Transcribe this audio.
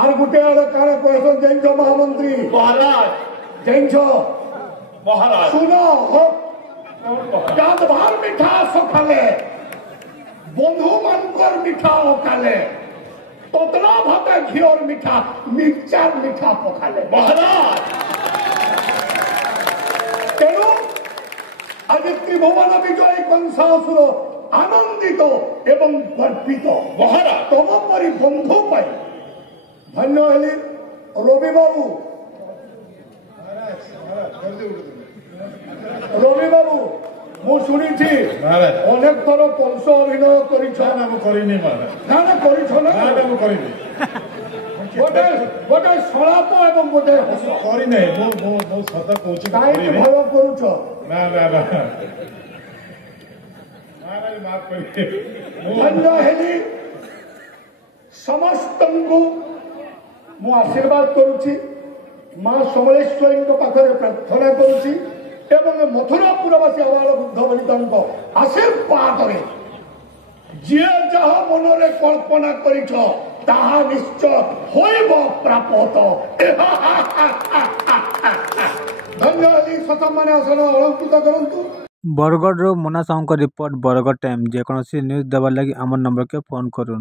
আর গোটে আড়ে কারে কয়েছেন জানিছ মহামন্ত্রী মহারাজ জানিছ মহারাজ শুন গাধবার মিঠা সকালে বন্ধু মানকর মিঠা অকালে ততলা ভাতে ঘিওর মিঠা মির্চার মিঠা পকালে মহারাজ তেণু আজ ত্রিভুবন বিজয় কংসাসুর আনন্দিত এবং গর্বিত মহারাজ তম পরি বন্ধু পাই ধন্য হলি রবিবাবু রবিবাবু মু শুনিছি অনেক থর কংস অভিনয় করিছ করিনি মহারাজ না না করিছ না করিনি গোটে গোটে সলাপ এবং গোটে হস କରି ନାହିଁ ମୁଁ ସତ କହୁଛି କାହିଁକି ଭୟ କରୁଛ ନା ନା ନା ମହାରାଜ ମାଫ କରିବେ ଧନ୍ୟ ହେଲି ସମସ୍ତଙ୍କୁ ମୁଁ ଆଶୀର୍ବାଦ କରୁଛି ମା ସମଲେଶ୍ୱରୀଙ୍କ ପାଖରେ ପ୍ରାର୍ଥନା କରୁଛି ଏବଂ ମଥୁରାପୁରବାସୀ ଆବାଳ ବୃଦ୍ଧ ବନିତାଙ୍କ ଆଶୀର୍ବାଦରେ ଯିଏ ଯାହା ମନରେ କଳ୍ପନା କରିଛ ତାହା ନିଶ୍ଚୟ ହୋଇବ ପ୍ରାପତ ଧନ୍ୟ ହେଲି ସତମାନେ ଆସନ ଅଳଙ୍କୃତ କରନ୍ତୁ। बरगढ़ मोना साहू रिपोर्ट बरगढ़ टाइम जेकोसी न्यूज देवार लगी आम नंबर के फोन करूँ।